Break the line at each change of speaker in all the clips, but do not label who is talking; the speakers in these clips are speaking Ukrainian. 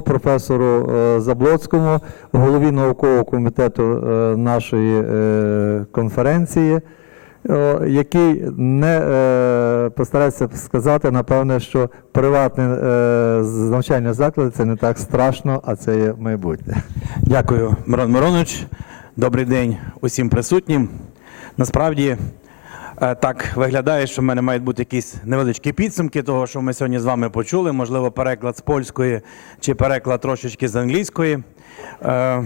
професору е, Заблоцькому, голові наукового комітету е, нашої е, конференції, який не постарається сказати, напевне, що приватний е, навчальний заклад це не так страшно, а це є майбутнє.
Дякую, Мирон Миронович. Добрий день усім присутнім. Насправді так виглядає, що в мене мають бути якісь невеличкі підсумки того, що ми сьогодні з вами почули. Можливо, переклад з польської чи переклад трошечки з англійської. Е,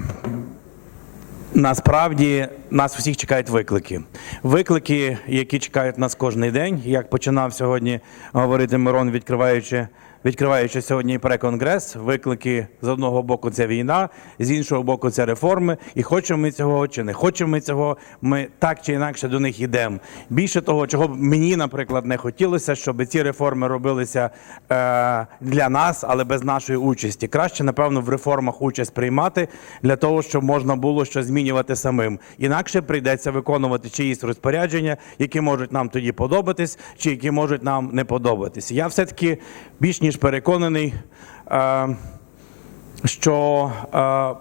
Насправді нас всіх чекають виклики. Виклики, які чекають нас кожний день. Як починав сьогодні говорити Мирон, відкриваючи, відкриваючи сьогодні преконгрес. Виклики з одного боку це війна, з іншого боку це реформи. І хочемо ми цього чи не хочемо ми цього. Ми так чи інакше до них йдемо. Більше того, чого б мені, наприклад, не хотілося, щоб ці реформи робилися е, для нас, але без нашої участі. Краще, напевно, в реформах участь приймати для того, щоб можна було щось змінювати самим. Інакше прийдеться виконувати чиїсь розпорядження, які можуть нам тоді подобатись, чи які можуть нам не подобатись. Я все-таки більш ніж переконаний. Е, що е,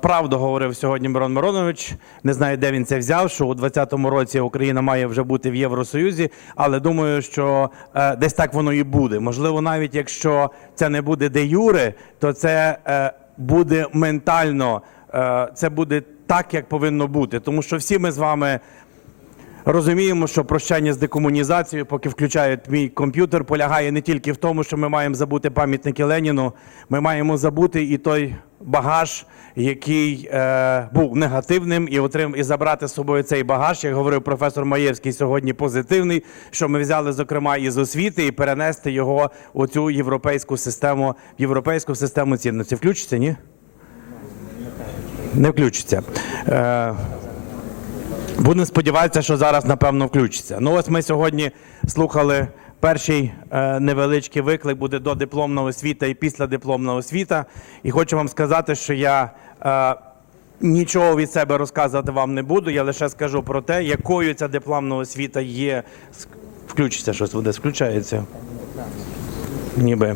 правду говорив сьогодні Мирон Миронович. Не знаю, де він це взяв. Що у 2020 році Україна має вже бути в Євросоюзі, але думаю, що е, десь так воно і буде. Можливо, навіть якщо це не буде де юре, то це буде ментально, це буде так, як повинно бути. Тому що всі ми з вами. Розуміємо, що прощання з декомунізацією, поки включають мій комп'ютер, полягає не тільки в тому, що ми маємо забути пам'ятники Леніну, ми маємо забути і той багаж, який е, був негативним, і отрим, і забрати з собою цей багаж, як говорив професор Маєвський сьогодні, позитивний, що ми взяли, зокрема, із освіти, і перенести його у цю європейську систему, в європейську систему цінностей. Включиться, ні? Не включиться. Е, Будемо сподіватися, що зараз напевно включиться. Ну ось ми сьогодні слухали перший е, невеличкий виклик буде до дипломного освіта і після дипломного освіта. І хочу вам сказати, що я е, нічого від себе розказувати вам не буду. Я лише скажу про те, якою ця дипломна освіта є. Включиться щось, буде включається. Ніби.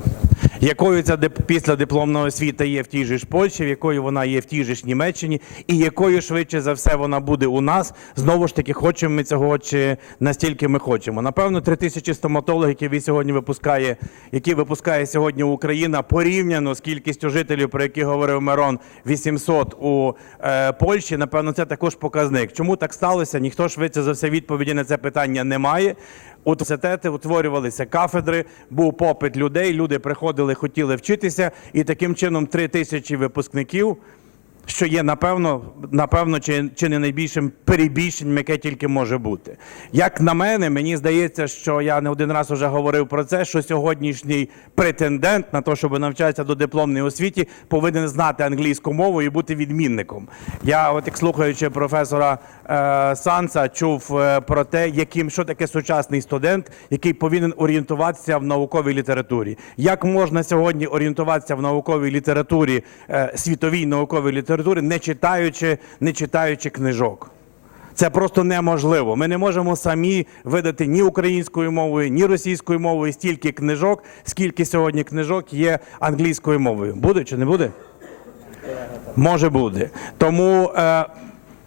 Якою ця дип- післядипломна освіта є в тій же ж Польщі, в якою вона є в тій же ж Німеччині, і якою швидше за все вона буде у нас. Знову ж таки, хочемо ми цього чи настільки ми хочемо. Напевно, три тисячі стоматологів, які сьогодні випускає, які випускає сьогодні Україна, порівняно з кількістю жителів, про які говорив Мирон, 800 у е, Польщі. Напевно, це також показник. Чому так сталося? Ніхто швидше за все відповіді на це питання не має. Університети утворювалися кафедри, був попит людей. Люди приходили, хотіли вчитися, і таким чином три тисячі випускників, що є напевно, напевно, чи, чи не найбільшим перебільшенням, яке тільки може бути. Як на мене, мені здається, що я не один раз вже говорив про це, що сьогоднішній претендент на те, щоб навчатися до дипломної освіті, повинен знати англійську мову і бути відмінником. Я, от як слухаючи професора е, Санса, чув е, про те, яким що таке сучасний студент, який повинен орієнтуватися в науковій літературі. Як можна сьогодні орієнтуватися в науковій літературі, е, світовій науковій літературі, не читаючи, не читаючи книжок? Це просто неможливо. Ми не можемо самі видати ні українською мовою, ні російською мовою стільки книжок, скільки сьогодні книжок є англійською мовою. Буде чи не буде? Може буде. Тому е,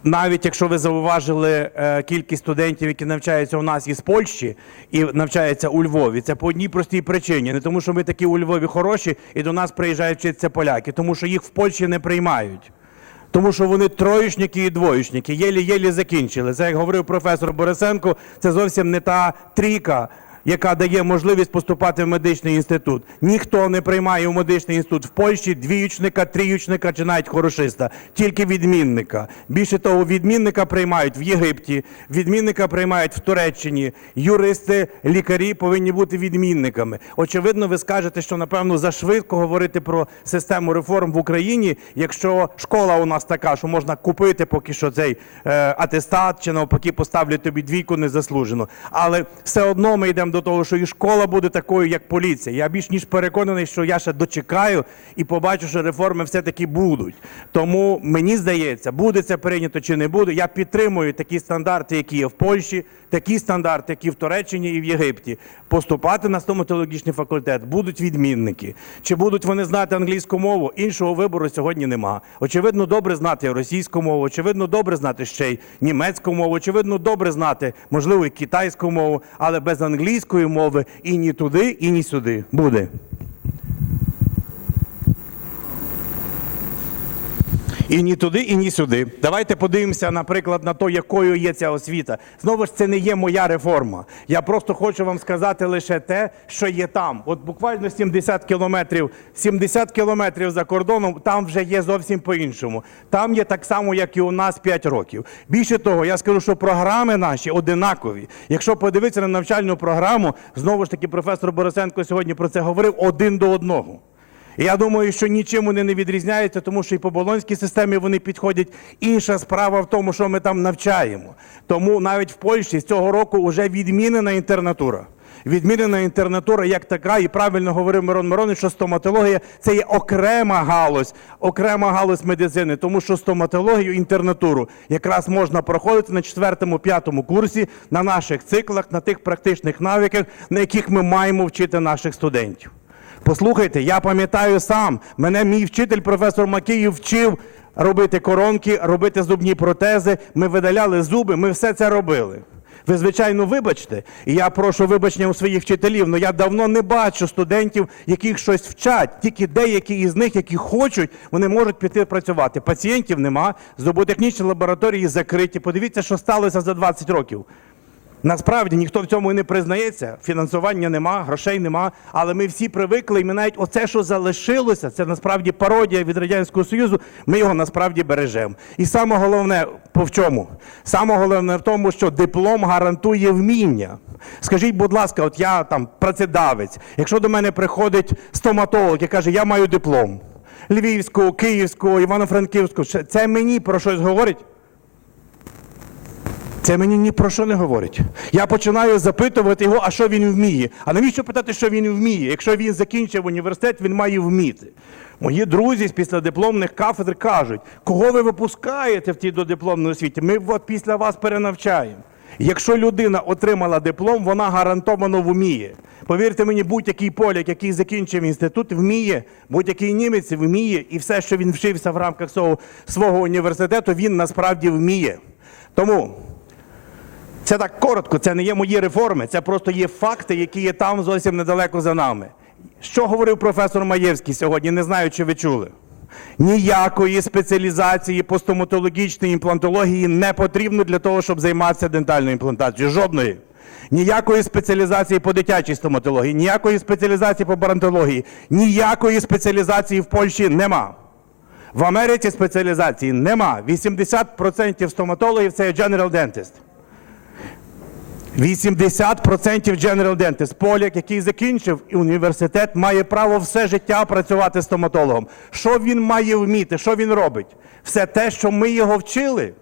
навіть якщо ви зауважили е, кількість студентів, які навчаються у нас із Польщі і навчаються у Львові, це по одній простій причині. Не тому, що ми такі у Львові хороші, і до нас приїжджають вчитися поляки, тому що їх в Польщі не приймають. Тому що вони троєчники і двоєчники, єлі-єлі закінчили. Це як говорив професор Борисенко, це зовсім не та трійка, яка дає можливість поступати в медичний інститут. Ніхто не приймає в медичний інститут в Польщі двіючника, тріючника чи навіть хорошиста, тільки відмінника. Більше того, відмінника приймають в Єгипті, відмінника приймають в Туреччині. Юристи, лікарі повинні бути відмінниками. Очевидно, ви скажете, що напевно зашвидко говорити про систему реформ в Україні, якщо школа у нас така, що можна купити поки що цей е, атестат, чи навпаки поставлять тобі двійку незаслужено. Але все одно ми йдемо до того, що і школа буде такою, як поліція. Я більш ніж переконаний, що я ще дочекаю і побачу, що реформи все-таки будуть. Тому мені здається, буде це прийнято чи не буде. Я підтримую такі стандарти, які є в Польщі, такі стандарти, які в Туреччині і в Єгипті. Поступати на стоматологічний факультет будуть відмінники. Чи будуть вони знати англійську мову? Іншого вибору сьогодні нема. Очевидно, добре знати російську мову, очевидно, добре знати ще й німецьку мову, очевидно, добре знати, можливо, і китайську мову, але без англійської мови і ні туди, і ні сюди буде. І ні туди, і ні сюди. Давайте подивимося, наприклад, на те, якою є ця освіта. Знову ж це не є моя реформа. Я просто хочу вам сказати лише те, що є там. От буквально 70 кілометрів, 70 кілометрів за кордоном, там вже є зовсім по-іншому. Там є так само, як і у нас 5 років. Більше того, я скажу, що програми наші одинакові. Якщо подивитися на навчальну програму, знову ж таки, професор Борисенко сьогодні про це говорив один до одного. Я думаю, що нічим вони не відрізняються, тому що і по болонській системі вони підходять. Інша справа в тому, що ми там навчаємо. Тому навіть в Польщі з цього року вже відмінена інтернатура. Відмінена інтернатура як така, і правильно говорив Мирон Миронович, що стоматологія це є окрема галузь, окрема галузь медицини, тому що стоматологію, інтернатуру якраз можна проходити на четвертому, п'ятому курсі на наших циклах, на тих практичних навиках, на яких ми маємо вчити наших студентів. Послухайте, я пам'ятаю сам, мене мій вчитель, професор Макіїв, вчив робити коронки, робити зубні протези. Ми видаляли зуби, ми все це робили. Ви, звичайно, вибачте, і я прошу вибачення у своїх вчителів, але я давно не бачу студентів, яких щось вчать. Тільки деякі із них, які хочуть, вони можуть піти працювати. Пацієнтів нема, зуботехнічні лабораторії закриті. Подивіться, що сталося за 20 років. Насправді ніхто в цьому і не признається. Фінансування нема, грошей нема. Але ми всі привикли, і ми навіть оце, що залишилося, це насправді пародія від радянського союзу. Ми його насправді бережемо. І саме головне в чому? Саме головне в тому, що диплом гарантує вміння. Скажіть, будь ласка, от я там працедавець. Якщо до мене приходить стоматолог і каже, я маю диплом Львівського, Київського, Івано-Франківського, це мені про щось говорить? Це мені ні про що не говорить. Я починаю запитувати його, а що він вміє. А навіщо питати, що він вміє? Якщо він закінчив університет, він має вміти. Мої друзі з післядипломних кафедр кажуть, кого ви випускаєте в тій додипломній освіті? Ми от після вас перенавчаємо. Якщо людина отримала диплом, вона гарантовано вміє. Повірте мені, будь-який поляк, який закінчив інститут, вміє, будь-який німець вміє, і все, що він вчився в рамках свого, свого університету, він насправді вміє. Тому це так коротко, це не є мої реформи, це просто є факти, які є там зовсім недалеко за нами. Що говорив професор Маєвський сьогодні? Не знаю, чи ви чули. Ніякої спеціалізації по стоматологічній імплантології не потрібно для того, щоб займатися дентальною імплантацією. Жодної. Ніякої спеціалізації по дитячій стоматології, ніякої спеціалізації по барантології, ніякої спеціалізації в Польщі нема. В Америці спеціалізації нема. 80% стоматологів це є general dentist. 80% General Dentist. Поляк, який закінчив університет, має право все життя працювати стоматологом. Що він має вміти? Що він робить? Все те, що ми його вчили.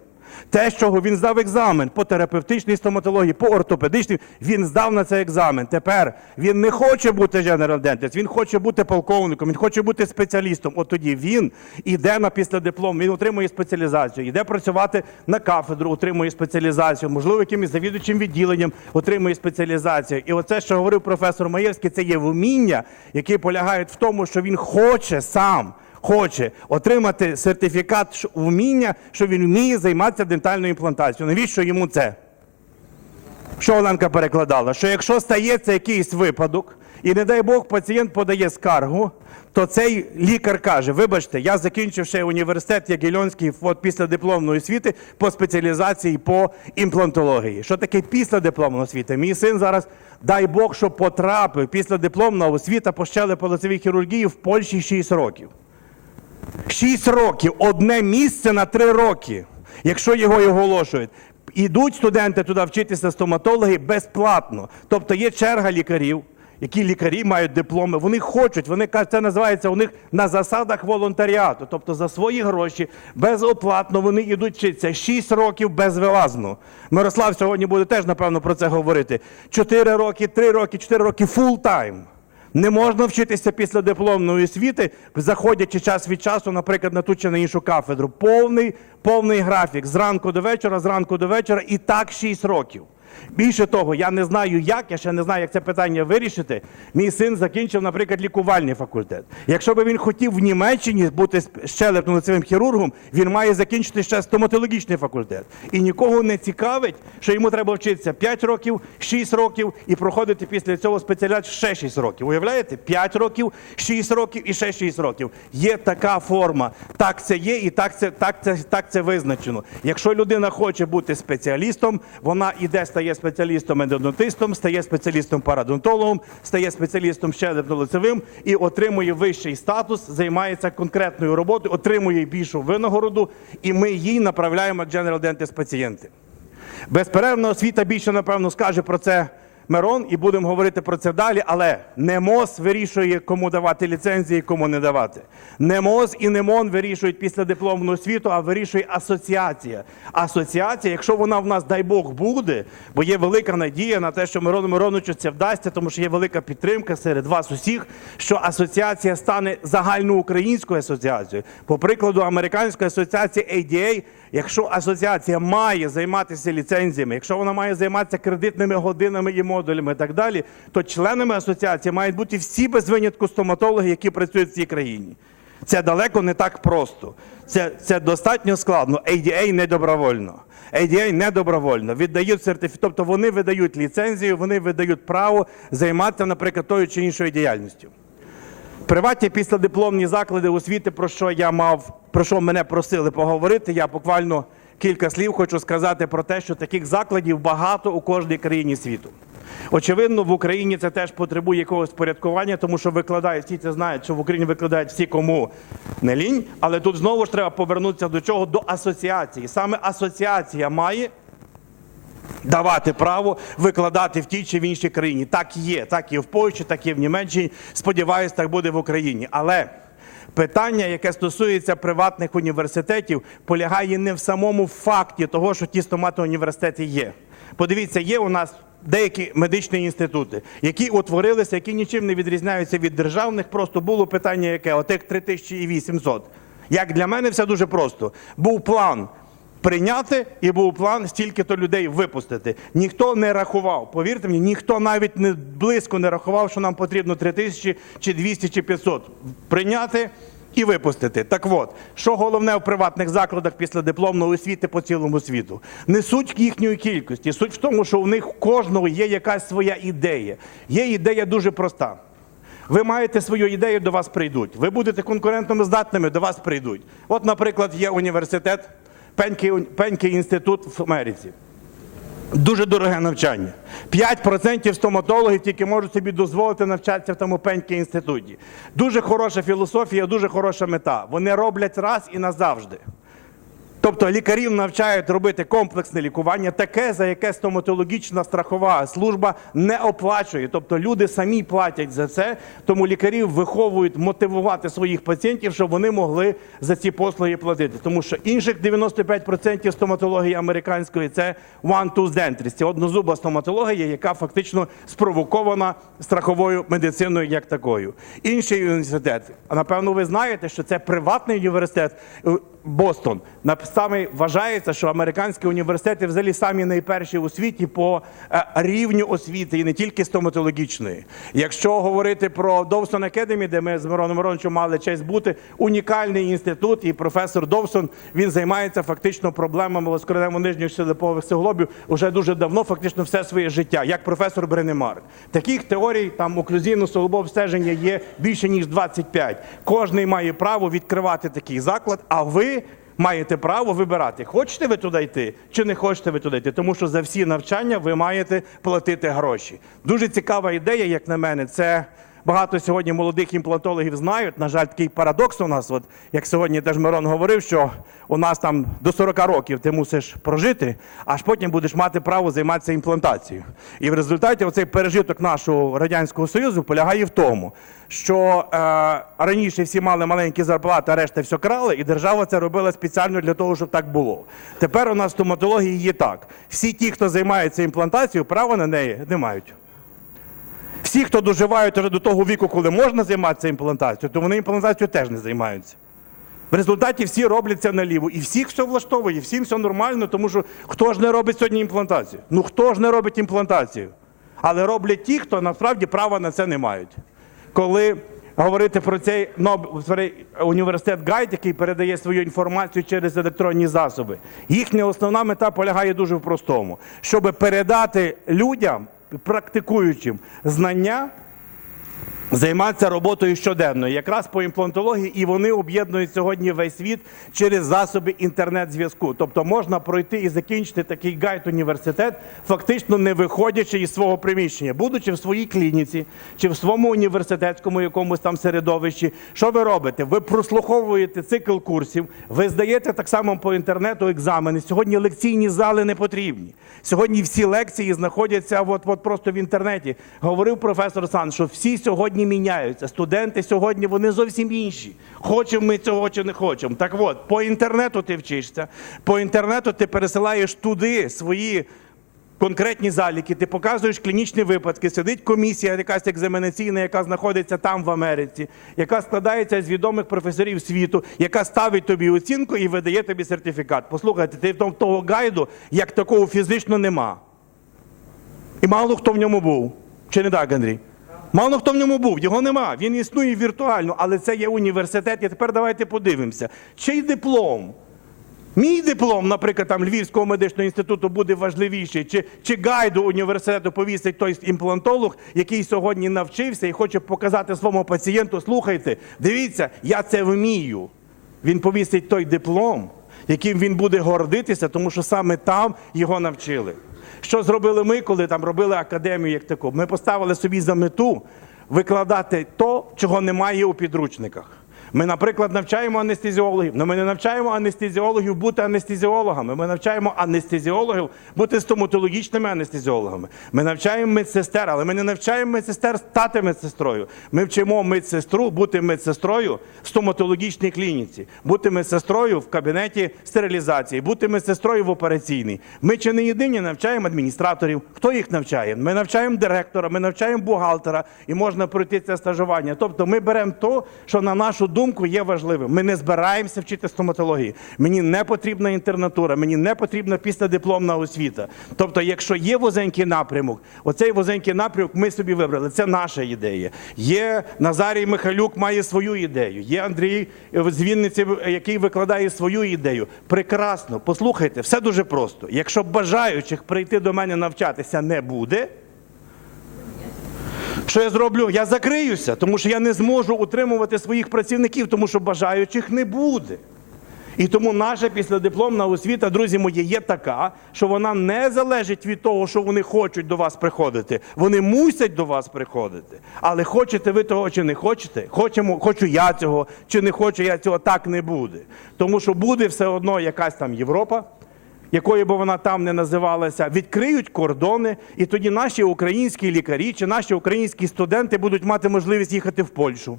Те, що він здав екзамен по терапевтичній стоматології, по ортопедичній, він здав на цей екзамен. Тепер він не хоче бути Dentist, він хоче бути полковником, він хоче бути спеціалістом. От тоді він іде на післядиплом, він отримує спеціалізацію, йде працювати на кафедру, отримує спеціалізацію, можливо, якимось завідувачим відділенням отримує спеціалізацію. І оце, що говорив професор Маєвський, це є вміння, яке полягає в тому, що він хоче сам хоче отримати сертифікат вміння, що він вміє займатися дентальною імплантацією. Навіщо йому це? Що Оленка перекладала? Що якщо стається якийсь випадок, і не дай Бог пацієнт подає скаргу, то цей лікар каже: вибачте, я закінчив ще університет Ягельонський от після дипломної освіти по спеціалізації по імплантології. Що таке після дипломної освіти? Мій син зараз, дай Бог, що потрапив після дипломного освіта по щелепо-лицевій хірургії в Польщі 6 років. Шість років, одне місце на три роки, якщо його і оголошують. Ідуть студенти туди вчитися стоматологи безплатно. Тобто є черга лікарів, які лікарі мають дипломи, вони хочуть, вони кажуть, це називається у них на засадах волонтаріату. Тобто за свої гроші безоплатно вони йдуть вчитися 6 років безвилазно. Мирослав сьогодні буде теж, напевно, про це говорити. 4 роки, 3 роки, 4 роки фул тайм. Не можна вчитися після дипломної освіти, заходячи час від часу, наприклад, на ту чи на іншу кафедру. Повний, повний графік зранку до вечора, зранку до вечора, і так 6 років. Більше того, я не знаю, як, я ще не знаю, як це питання вирішити. Мій син закінчив, наприклад, лікувальний факультет. Якщо би він хотів в Німеччині бути щелепно-лицевим хірургом, він має закінчити ще стоматологічний факультет. І нікого не цікавить, що йому треба вчитися 5 років, 6 років і проходити після цього спеціаліст ще 6 років. Уявляєте? 5 років, 6 років і ще 6 років. Є така форма. Так це є, і так це, так це, так це визначено. Якщо людина хоче бути спеціалістом, вона іде, стає спеціалістом ендодонтистом, стає спеціалістом парадонтологом, стає спеціалістом щелепно-лицевим і отримує вищий статус, займається конкретною роботою, отримує більшу винагороду, і ми їй направляємо як General Dentist пацієнти. Безперервна освіта більше, напевно, скаже про це Мирон, і будемо говорити про це далі. Але не МОЗ вирішує, кому давати ліцензії, кому не давати. Не МОЗ і не МОН вирішують після дипломну освіту, а вирішує асоціація. Асоціація, якщо вона в нас, дай Бог, буде, бо є велика надія на те, що Мирону Мироновичу це вдасться, тому що є велика підтримка серед вас усіх, що асоціація стане загальноукраїнською асоціацією. По прикладу американської асоціації ADA, Якщо асоціація має займатися ліцензіями, якщо вона має займатися кредитними годинами і модулями і так далі, то членами асоціації мають бути всі без винятку стоматологи, які працюють в цій країні. Це далеко не так просто. Це, це достатньо складно. ADA не добровольно. ADA не добровольно. Віддають сертифікат, тобто вони видають ліцензію, вони видають право займатися, наприклад, тою чи іншою діяльністю. Приватні післядипломні заклади освіти, про що я мав, про що мене просили поговорити. Я буквально кілька слів хочу сказати про те, що таких закладів багато у кожній країні світу. Очевидно, в Україні це теж потребує якогось порядкування, тому що викладають, всі це знають, що в Україні викладають всі, кому не лінь. Але тут знову ж треба повернутися до чого? До асоціації. Саме асоціація має давати право викладати в тій чи в іншій країні. Так є, так є в Польщі, так є в Німеччині. Сподіваюсь, так буде в Україні. Але питання, яке стосується приватних університетів, полягає не в самому факті того, що ті стоматоуніверситети є. Подивіться, є у нас. Деякі медичні інститути, які утворилися, які нічим не відрізняються від державних, просто було питання, яке отих 3800. Як для мене все дуже просто. Був план прийняти і був план стільки-то людей випустити. Ніхто не рахував. Повірте мені, ніхто навіть не близько не рахував, що нам потрібно 3 тисячі чи 200 чи 500. Прийняти і випустити. Так от, що головне в приватних закладах після дипломної освіти по цілому світу? Не суть їхньої кількості, суть в тому, що у них у кожного є якась своя ідея. Є ідея дуже проста. Ви маєте свою ідею, до вас прийдуть. Ви будете конкурентними здатними, до вас прийдуть. От, наприклад, є університет, Пенький, інститут в Америці. Дуже дороге навчання. 5% стоматологів тільки можуть собі дозволити навчатися в тому Пенькій інституті. Дуже хороша філософія, дуже хороша мета. Вони роблять раз і назавжди. Тобто лікарів навчають робити комплексне лікування, таке, за яке стоматологічна страхова служба не оплачує. Тобто люди самі платять за це, тому лікарів виховують мотивувати своїх пацієнтів, щоб вони могли за ці послуги платити. Тому що інших 95% стоматології американської це one-tooth. Це однозуба стоматологія, яка фактично спровокована страховою медициною як такою. Інший університет, а напевно, ви знаєте, що це приватний університет. Бостон. Саме вважається, що американські університети взагалі самі найперші у світі по е, рівню освіти і не тільки стоматологічної. Якщо говорити про Довсон Academy, де ми з Мироном Мироновичем мали честь бути, унікальний інститут, і професор Довсон він займається фактично проблемами воскоренемо нижніх щелепових суглобів уже дуже давно, фактично все своє життя, як професор Бренемарк. Таких теорій там оклюзивно-суглобового обстеження є більше ніж 25. Кожний має право відкривати такий заклад, а ви маєте право вибирати, хочете ви туди йти чи не хочете ви туди йти, тому що за всі навчання ви маєте платити гроші. Дуже цікава ідея, як на мене, це багато сьогодні молодих імплантологів знають. На жаль, такий парадокс у нас, от як сьогодні теж Мирон говорив, що у нас там до 40 років ти мусиш прожити, аж потім будеш мати право займатися імплантацією. І в результаті оцей пережиток нашого радянського союзу полягає в тому, що е, раніше всі мали маленькі зарплати, а решта все крали, і держава це робила спеціально для того, щоб так було. Тепер у нас в стоматології є так: всі ті, хто займається імплантацією, права на неї не мають. Всі, хто доживають до того віку, коли можна займатися імплантацією, то вони імплантацією теж не займаються. В результаті всі робляться наліво. І всіх все влаштовує, всім все нормально, тому що хто ж не робить сьогодні імплантацію? Ну хто ж не робить імплантацію? Але роблять ті, хто насправді права на це не мають. Коли говорити про цей ну, університет Гайд, який передає свою інформацію через електронні засоби, їхня основна мета полягає дуже в простому, щоб передати людям, практикуючим знання займатися роботою щоденно, якраз по імплантології, і вони об'єднують сьогодні весь світ через засоби інтернет-зв'язку. Тобто можна пройти і закінчити такий гайд університет, фактично не виходячи із свого приміщення, будучи в своїй клініці чи в своєму університетському якомусь там середовищі. Що ви робите? Ви прослуховуєте цикл курсів, ви здаєте так само по інтернету екзамени. Сьогодні лекційні зали не потрібні. Сьогодні всі лекції знаходяться от, от просто в інтернеті. Говорив професор Сан, що всі сьогодні міняються. Студенти сьогодні вони зовсім інші. Хочемо ми цього чи не хочемо. Так от, по інтернету ти вчишся, по інтернету ти пересилаєш туди свої. Конкретні заліки, ти показуєш клінічні випадки, сидить комісія, якась екзаменаційна, яка знаходиться там в Америці, яка складається з відомих професорів світу, яка ставить тобі оцінку і видає тобі сертифікат. Послухайте, ти в того гайду як такого фізично нема. І мало хто в ньому був. Чи не так, Андрій? Мало хто в ньому був, його нема. Він існує віртуально, але це є університет. І тепер давайте подивимося. Чий диплом? Мій диплом, наприклад, там Львівського медичного інституту буде важливіший, чи, чи гайду університету повісить той імплантолог, який сьогодні навчився і хоче показати своєму пацієнту, слухайте, дивіться, я це вмію. Він повісить той диплом, яким він буде гордитися, тому що саме там його навчили. Що зробили ми, коли там робили академію як таку? Ми поставили собі за мету викладати то, чого немає у підручниках. Ми, наприклад, навчаємо анестезіологів, але ми не навчаємо анестезіологів бути анестезіологами. Ми навчаємо анестезіологів бути стоматологічними анестезіологами. Ми навчаємо медсестер, але ми не навчаємо медсестер стати медсестрою. Ми вчимо медсестру бути медсестрою в стоматологічній клініці, бути медсестрою в кабінеті стерилізації, бути медсестрою в операційній. Ми чи не єдині навчаємо адміністраторів. Хто їх навчає? Ми навчаємо директора, ми навчаємо бухгалтера, і можна пройти це стажування. Тобто ми беремо то, що на нашу думку є важливим. Ми не збираємося вчити стоматології. Мені не потрібна інтернатура, мені не потрібна післядипломна освіта. Тобто, якщо є вузенький напрямок, оцей вузенький напрямок ми собі вибрали. Це наша ідея. Є Назарій Михайлюк, має свою ідею. Є Андрій з який викладає свою ідею. Прекрасно, послухайте, все дуже просто. Якщо бажаючих прийти до мене навчатися не буде. Що я зроблю? Я закриюся, тому що я не зможу утримувати своїх працівників, тому що бажаючих не буде. І тому наша післядипломна освіта, друзі мої, є така, що вона не залежить від того, що вони хочуть до вас приходити. Вони мусять до вас приходити. Але хочете ви того чи не хочете, хочемо, хочу я цього, чи не хочу я цього, так не буде. Тому що буде все одно якась там Європа, якою би вона там не називалася, відкриють кордони, і тоді наші українські лікарі чи наші українські студенти будуть мати можливість їхати в Польщу.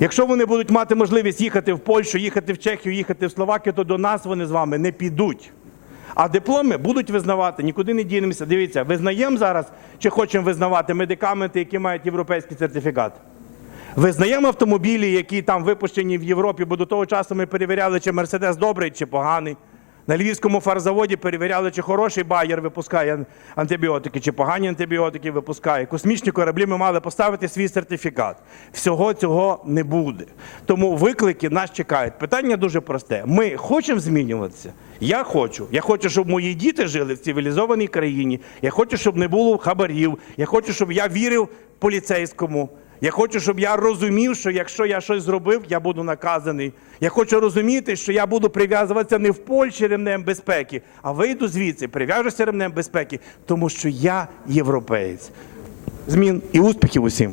Якщо вони будуть мати можливість їхати в Польщу, їхати в Чехію, їхати в Словакію, то до нас вони з вами не підуть. А дипломи будуть визнавати, нікуди не дінемося. Дивіться, визнаємо зараз, чи хочемо визнавати медикаменти, які мають європейський сертифікат. Визнаємо автомобілі, які там випущені в Європі, бо до того часу ми перевіряли, чи Мерседес добрий, чи поганий. На львівському фарзаводі перевіряли, чи хороший байер випускає антибіотики, чи погані антибіотики випускає. Космічні кораблі ми мали поставити свій сертифікат. Всього цього не буде. Тому виклики нас чекають. Питання дуже просте. Ми хочемо змінюватися. Я хочу. Я хочу, щоб мої діти жили в цивілізованій країні. Я хочу, щоб не було хабарів. Я хочу, щоб я вірив поліцейському. Я хочу, щоб я розумів, що якщо я щось зробив, я буду наказаний. Я хочу розуміти, що я буду прив'язуватися не в Польщі ремнем безпеки, а вийду звідси, прив'яжуся ремнем безпеки, тому що я європеєць. Змін і успіхів усім.